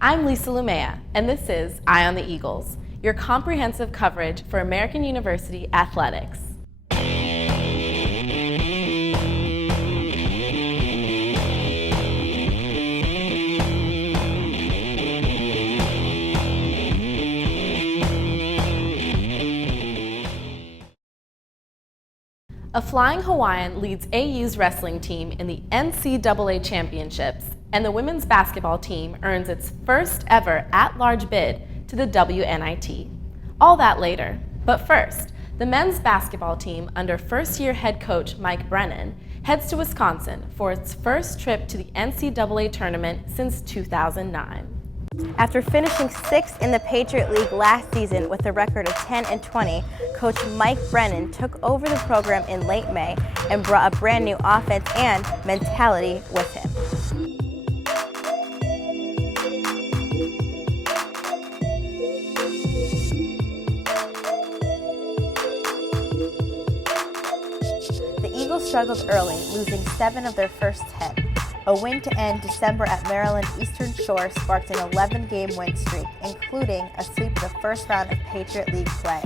I'm Lisa Lumea, and this is Eye on the Eagles, your comprehensive coverage for American University athletics. A Flying Hawaiian leads AU's wrestling team in the NCAA championships, and the women's basketball team earns its first ever at-large bid to the WNIT. All that later. But first, the men's basketball team under first-year head coach Mike Brennan heads to Wisconsin for its first trip to the NCAA tournament since 2009. After finishing 6th in the Patriot League last season with a record of 10-20, Coach Mike Brennan took over the program in late May and brought a brand new offense and mentality with him. The Eagles struggled early, losing 7 of their first 10. A win to end December at Maryland Eastern Shore sparked an 11-game win streak, including a sweep in the first round of Patriot League play.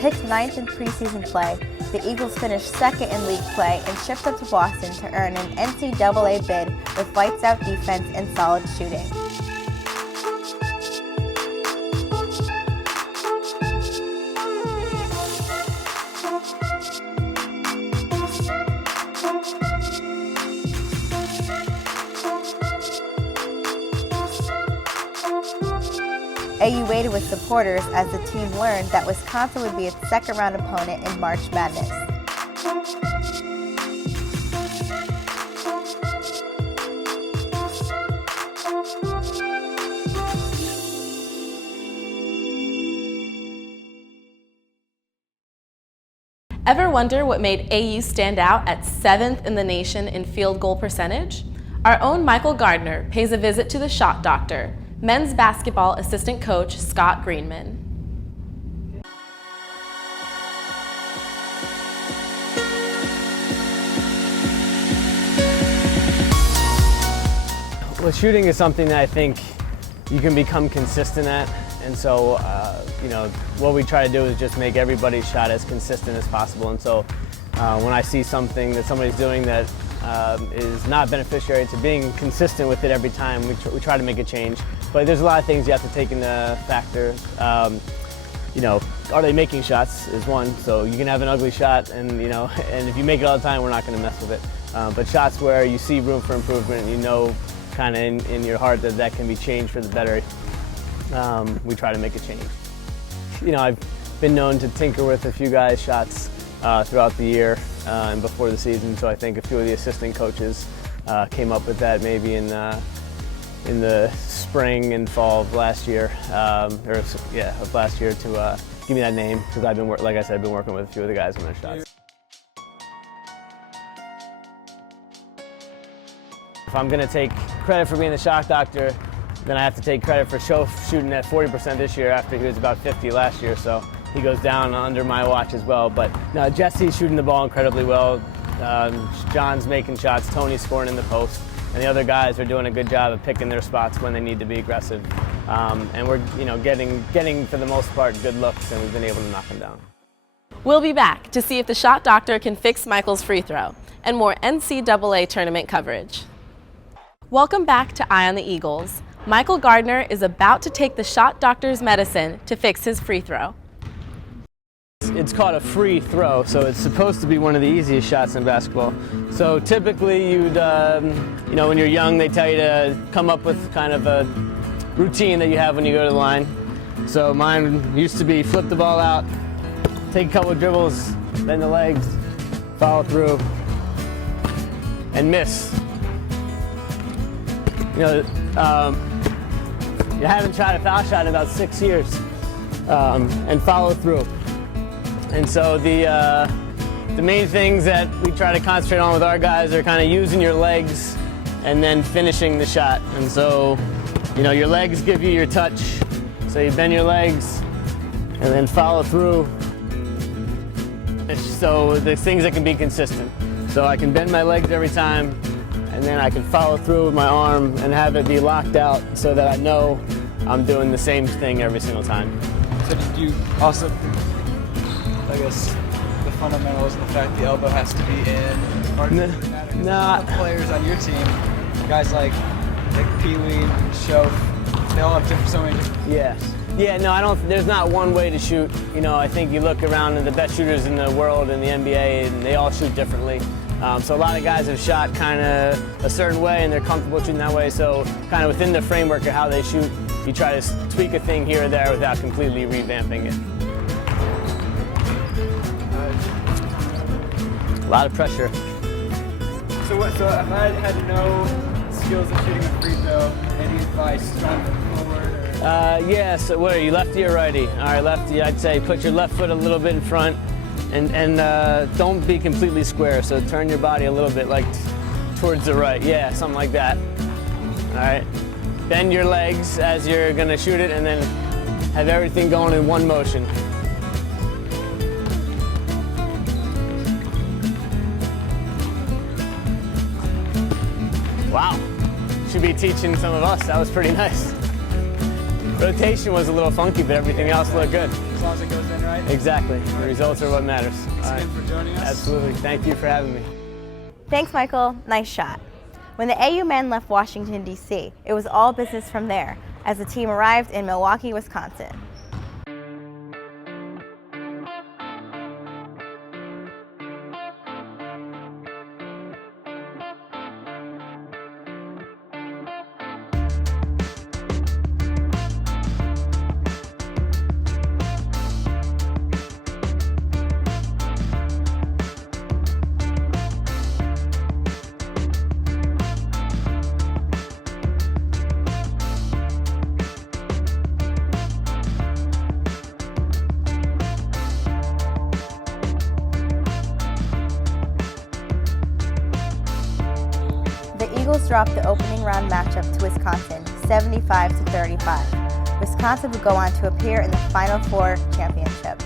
Picked 9th in preseason play, the Eagles finished 2nd in league play and shipped up to Boston to earn an NCAA bid with lights-out defense and solid shooting. AU waited with supporters as the team learned that Wisconsin would be its second-round opponent in March Madness. Ever wonder what made AU stand out at 7th in the nation in field goal percentage? Our own Michael Gardner pays a visit to the shot doctor, men's basketball assistant coach Scott Greenman. Well, shooting is something that I think you can become consistent at, and so what we try to do is just make everybody's shot as consistent as possible. And so when I see something that somebody's doing that is not beneficiary to being consistent with it every time, we try to make a change. But there's a lot of things you have to take into factor. Are they making shots is one, so you can have an ugly shot and and if you make it all the time, we're not going to mess with it. But shots where you see room for improvement, kind of in your heart that can be changed for the better, we try to make a change. I've been known to tinker with a few guys' shots throughout the year and before the season, so I think a few of the assistant coaches came up with that maybe in the spring and fall of last year, to give me that name, because like I said, I've been working with a few of the guys on their shots. If I'm going to take credit for being the shot doctor, then I have to take credit for shooting at 40% this year after he was about 50 last year, so he goes down under my watch as well. But no, Jesse's shooting the ball incredibly well. John's making shots, Tony's scoring in the post, and the other guys are doing a good job of picking their spots when they need to be aggressive. And we're getting for the most part good looks, and we've been able to knock them down. We'll be back to see if the shot doctor can fix Michael's free throw, and more NCAA tournament coverage. Welcome back to Eye on the Eagles. Michael Gardner is about to take the shot doctor's medicine to fix his free throw. It's called a free throw, so it's supposed to be one of the easiest shots in basketball. So typically you'd, when you're young, they tell you to come up with kind of a routine that you have when you go to the line. So mine used to be flip the ball out, take a couple of dribbles, bend the legs, follow through, and miss. I haven't tried a foul shot in about 6 years, and follow through. And so the main things that we try to concentrate on with our guys are kind of using your legs and then finishing the shot. And so, your legs give you your touch. So you bend your legs and then follow through So the things that can be consistent. So I can bend my legs every time, and then I can follow through with my arm and have it be locked out so that I know I'm doing the same thing every single time. So did you also, I guess, the fundamentals and the fact the elbow has to be in? Or does it matter? Nah. The players on your team, guys like Pee-wee, Shof, they all have so many different. Yeah, no, I don't. There's not one way to shoot. You know, I think you look around at the best shooters in the world in the NBA, and they all shoot differently. So a lot of guys have shot kind of a certain way, and they're comfortable shooting that way. So kind of within the framework of how they shoot, you try to tweak a thing here or there without completely revamping it. A lot of pressure. So if I had no skills of shooting a free throw, any advice, strong foot forward? Yeah, so what are you, lefty or righty? All right, lefty, I'd say put your left foot a little bit in front and don't be completely square, so turn your body a little bit like towards the right. Yeah, something like that. All right, bend your legs as you're gonna shoot it and then have everything going in one motion. Wow, should be teaching some of us. That was pretty nice. Rotation was a little funky, but everything else looked good. As long as it goes in right? Exactly. The results are what matters. Thanks again for joining us. Absolutely. Thank you for having me. Thanks, Michael. Nice shot. When the AU men left Washington, D.C., it was all business from there as the team arrived in Milwaukee, Wisconsin. The Eagles dropped the opening round matchup to Wisconsin, 75-35. Wisconsin would go on to appear in the Final Four championship.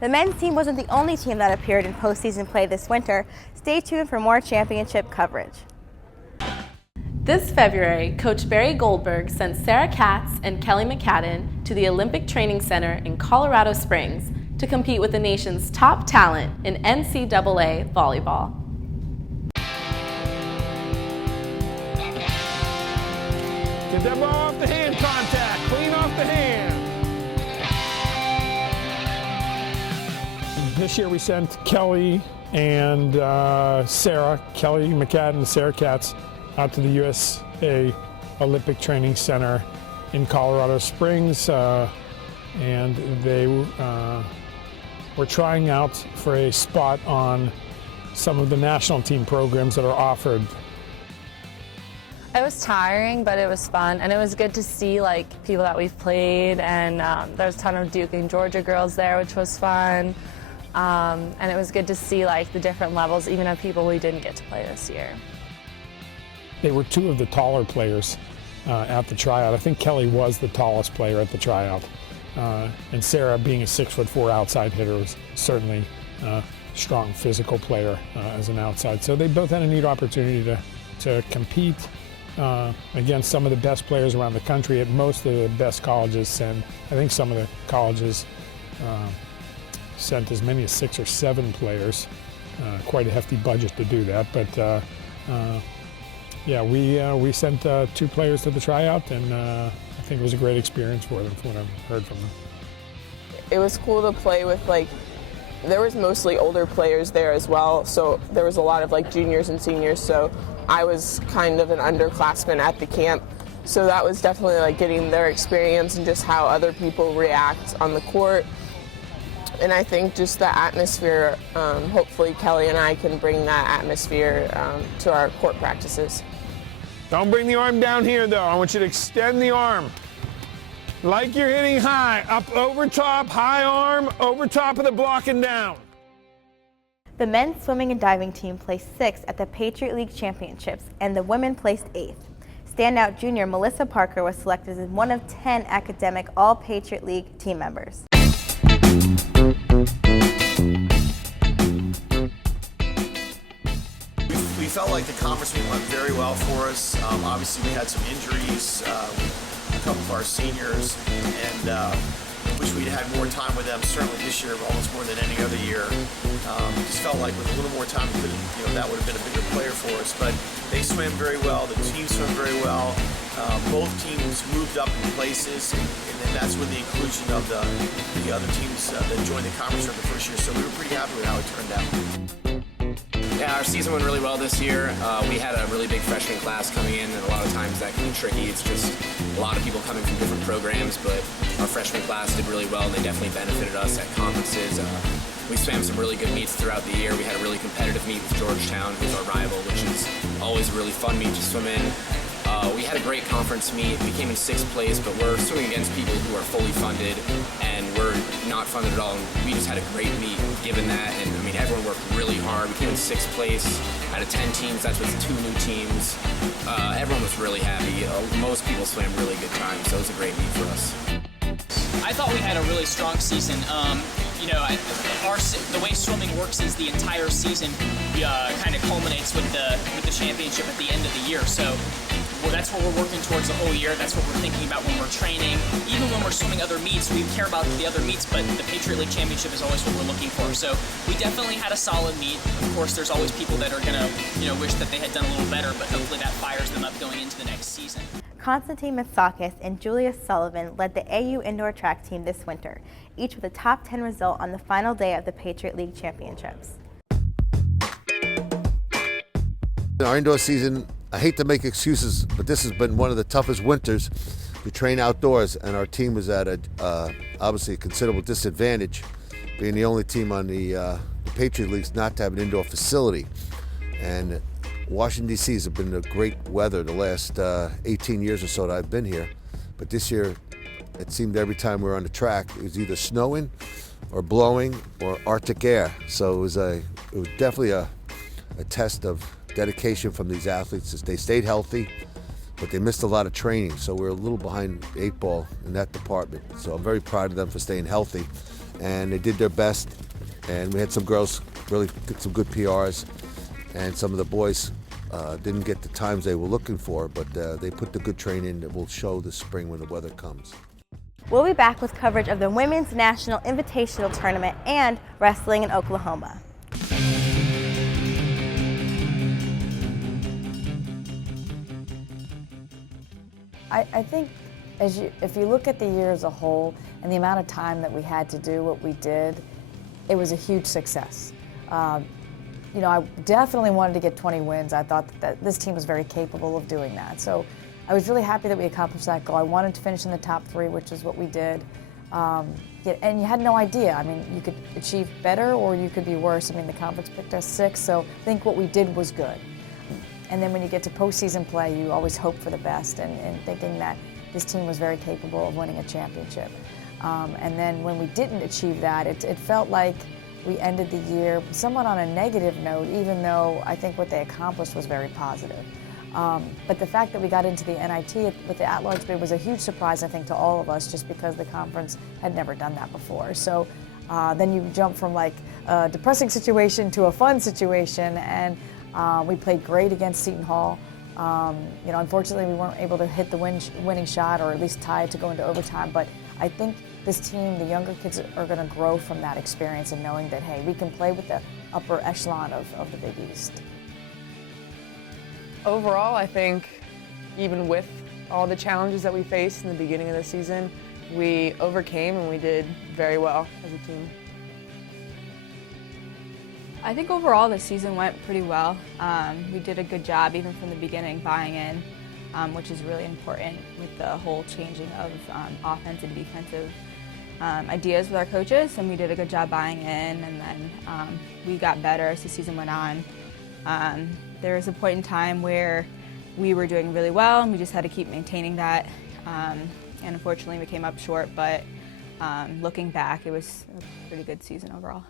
The men's team wasn't the only team that appeared in postseason play this winter. Stay tuned for more championship coverage. This February, Coach Barry Goldberg sent Sarah Katz and Kelly McCadden to the Olympic Training Center in Colorado Springs to compete with the nation's top talent in NCAA volleyball. Get that ball off the hand contact, clean off the hand. This year we sent Kelly and Sarah, Kelly McCadden and Sarah Katz, out to the USA Olympic Training Center in Colorado Springs, and they were trying out for a spot on some of the national team programs that are offered. It was tiring, but it was fun, and it was good to see like people that we've played, and there was a ton of Duke and Georgia girls there, which was fun. And it was good to see like the different levels, even of people we didn't get to play this year. They were two of the taller players at the tryout. I think Kelly was the tallest player at the tryout. And Sarah, being a 6'4" outside hitter, was certainly a strong physical player as an outside. So they both had a neat opportunity to compete against some of the best players around the country at most of the best colleges. And I think some of the colleges sent as many as 6 or 7 players. Quite a hefty budget to do that, but yeah, we sent 2 players to the tryout, and I think it was a great experience for them, from what I've heard from them. it was cool to play with, like, there was mostly older players there as well, so there was a lot of like juniors and seniors, so I was kind of an underclassman at the camp. So that was definitely like getting their experience and just how other people react on the court. And I think just the atmosphere, hopefully Kelly and I can bring that atmosphere to our court practices. Don't bring the arm down here though. I want you to extend the arm. Like you're hitting high, up over top, high arm, over top of the block and down. The men's swimming and diving team placed 6th at the Patriot League Championships, and the women placed 8th. Standout junior Melissa Parker was selected as one of 10 academic All-Patriot League team members. We felt like the conference meet went very well for us. Obviously, we had some injuries. A couple of our seniors, and wish we'd had more time with them. Certainly this year, almost more than any other year. Just felt like with a little more time, that would have been a bigger player for us. But they swam very well. The team swam very well. Both teams moved up in places, and then that's with the inclusion of the other teams that joined the conference for the first year. So we were pretty happy with how it turned out. Yeah, our season went really well this year. We had a really big freshman class coming in, and a lot of times that can be tricky. It's just a lot of people coming from different programs, but our freshman class did really well, and they definitely benefited us at conferences. We swam some really good meets throughout the year. We had a really competitive meet with Georgetown, who's our rival, which is always a really fun meet to swim in. We had a great conference meet. We came in 6th place, but we're swimming against people who are fully funded, and we're not funded at all. And we just had a great meet given that, and I mean, everyone worked really hard. We came in 6th place out of 10 teams. That's with 2 new teams. Everyone was really happy. Most people swam really good times, so it was a great meet for us. I thought we had a really strong season. The way swimming works is the entire season kind of culminates with the championship at the end of the year. So that's what we're working towards the whole year. That's what we're thinking about when we're training. Even when we're swimming other meets, we care about the other meets, but the Patriot League Championship is always what we're looking for. So we definitely had a solid meet. Of course, there's always people that are gonna, wish that they had done a little better, but hopefully that fires them up going into the next season. Constantine Mitsakis and Julia Sullivan led the AU indoor track team this winter, each with a top 10 result on the final day of the Patriot League Championships. Our indoor season, I hate to make excuses, but this has been one of the toughest winters to train outdoors, and our team was at obviously a considerable disadvantage, being the only team on the Patriot Leagues not to have an indoor facility. And Washington, D.C. has been a great weather the last 18 years or so that I've been here, but this year it seemed every time we were on the track it was either snowing or blowing or Arctic air. So it was definitely a test of dedication from these athletes as they stayed healthy, but they missed a lot of training, so we're a little behind the 8 ball in that department. So I'm very proud of them for staying healthy, and they did their best, and we had some girls really did some good PRs, and some of the boys didn't get the times they were looking for, but they put the good training that will show this spring when the weather comes. We'll be back with coverage of the Women's National Invitational Tournament and wrestling in Oklahoma. I think if you look at the year as a whole and the amount of time that we had to do what we did, it was a huge success. I definitely wanted to get 20 wins. I thought that this team was very capable of doing that. So I was really happy that we accomplished that goal. I wanted to finish in the top 3, which is what we did. And you had no idea. I mean, you could achieve better or you could be worse. I mean, the conference picked us 6, so I think what we did was good. And then when you get to postseason play, you always hope for the best and thinking that this team was very capable of winning a championship. And then when we didn't achieve that, it felt like we ended the year somewhat on a negative note, even though I think what they accomplished was very positive. But the fact that we got into the NIT with the at-large bid was a huge surprise, I think, to all of us, just because the conference had never done that before. So then you jump from like a depressing situation to a fun situation, and we played great against Seton Hall. Unfortunately, we weren't able to hit the winning shot, or at least tie it to go into overtime. But I think this team, the younger kids, are going to grow from that experience and knowing that, hey, we can play with the upper echelon of the Big East. Overall, I think even with all the challenges that we faced in the beginning of the season, we overcame and we did very well as a team. I think overall the season went pretty well. We did a good job even from the beginning buying in, which is really important with the whole changing of offensive and defensive ideas with our coaches, and we did a good job buying in, and then we got better as the season went on. There was a point in time where we were doing really well and we just had to keep maintaining that, and unfortunately we came up short, but looking back it was a pretty good season overall.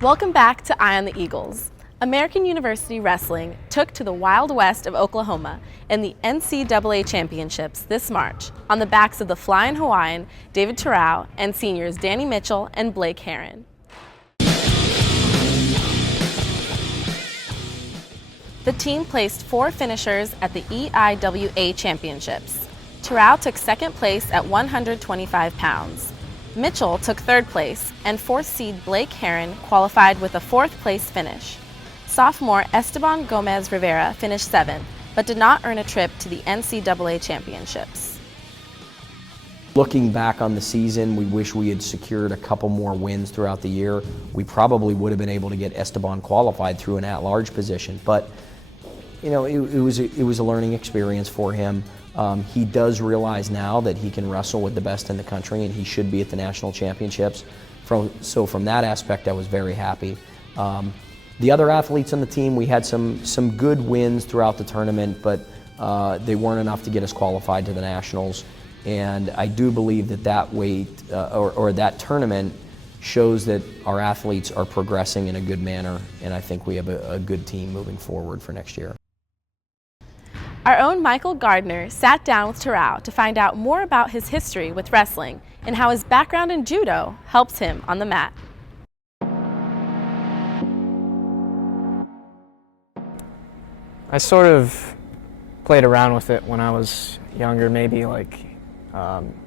Welcome back to Eye on the Eagles. American University Wrestling took to the Wild West of Oklahoma in the NCAA Championships this March on the backs of the Flying Hawaiian David Terao and seniors Danny Mitchell and Blake Herron. The team placed 4 finishers at the EIWA Championships. Terao took second place at 125 pounds. Mitchell took third place, and 4th seed Blake Herron qualified with a 4th place finish. Sophomore Esteban Gomez Rivera finished 7th, but did not earn a trip to the NCAA Championships. Looking back on the season, we wish we had secured a couple more wins throughout the year. We probably would have been able to get Esteban qualified through an at-large position, but you know, it was a learning experience for him. He does realize now that he can wrestle with the best in the country, and he should be at the national championships. So from that aspect, I was very happy. The other athletes on the team, we had some good wins throughout the tournament, but they weren't enough to get us qualified to the nationals. And I do believe that weight or that tournament shows that our athletes are progressing in a good manner, and I think we have a good team moving forward for next year. Our own Michael Gardner sat down with Terao to find out more about his history with wrestling and how his background in judo helps him on the mat. I sort of played around with it when I was younger, maybe like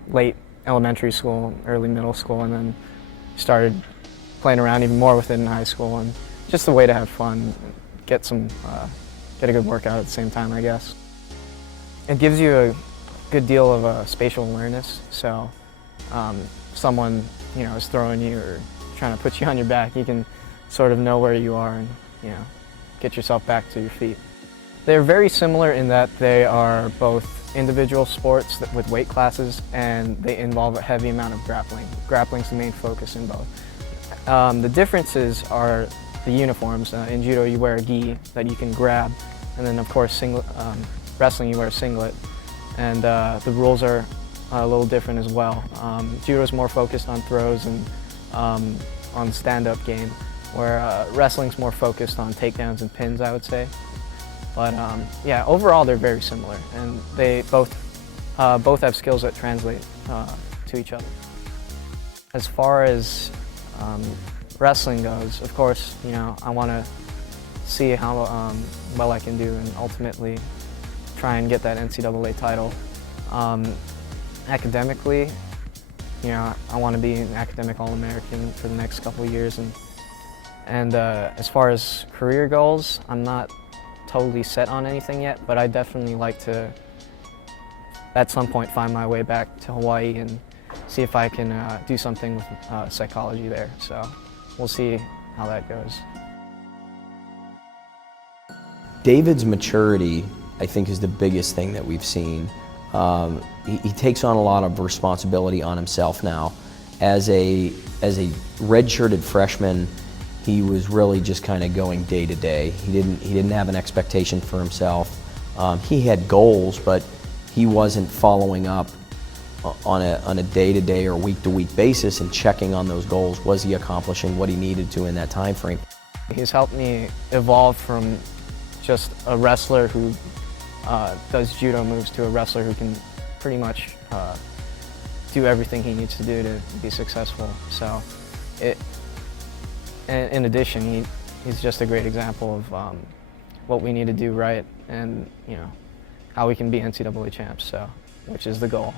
late elementary school, early middle school, and then started playing around even more with it in high school, and just a way to have fun, get a good workout at the same time, I guess. It gives you a good deal of spatial awareness, so someone is throwing you or trying to put you on your back, you can sort of know where you are and get yourself back to your feet. They're very similar in that they are both individual sports with weight classes, and they involve a heavy amount of grappling. Grappling's the main focus in both. The differences are the uniforms. In judo you wear a gi that you can grab, and then of course wrestling you wear a singlet, and the rules are a little different as well. Judo is more focused on throws and on stand-up game, where wrestling's more focused on takedowns and pins, I would say. But yeah, overall they're very similar, and they both have skills that translate to each other. As far as wrestling goes, of course, I want to see how well I can do and ultimately try and get that NCAA title. Academically, I want to be an academic All-American for the next couple of years, and as far as career goals, I'm not totally set on anything yet, but I definitely like to, at some point, find my way back to Hawaii and see if I can do something with psychology there. So we'll see how that goes. David's maturity, I think, is the biggest thing that we've seen. He takes on a lot of responsibility on himself now. As a red-shirted freshman, he was really just kind of going day to day. He didn't have an expectation for himself. He had goals, but he wasn't following up on a day-to-day or week-to-week basis and checking on those goals. Was he accomplishing what he needed to in that time frame? He's helped me evolve from just a wrestler who does judo moves to a wrestler who can pretty much do everything he needs to do to be successful. So, in addition, he's just a great example of what we need to do right, and how we can be NCAA champs. So, which is the goal.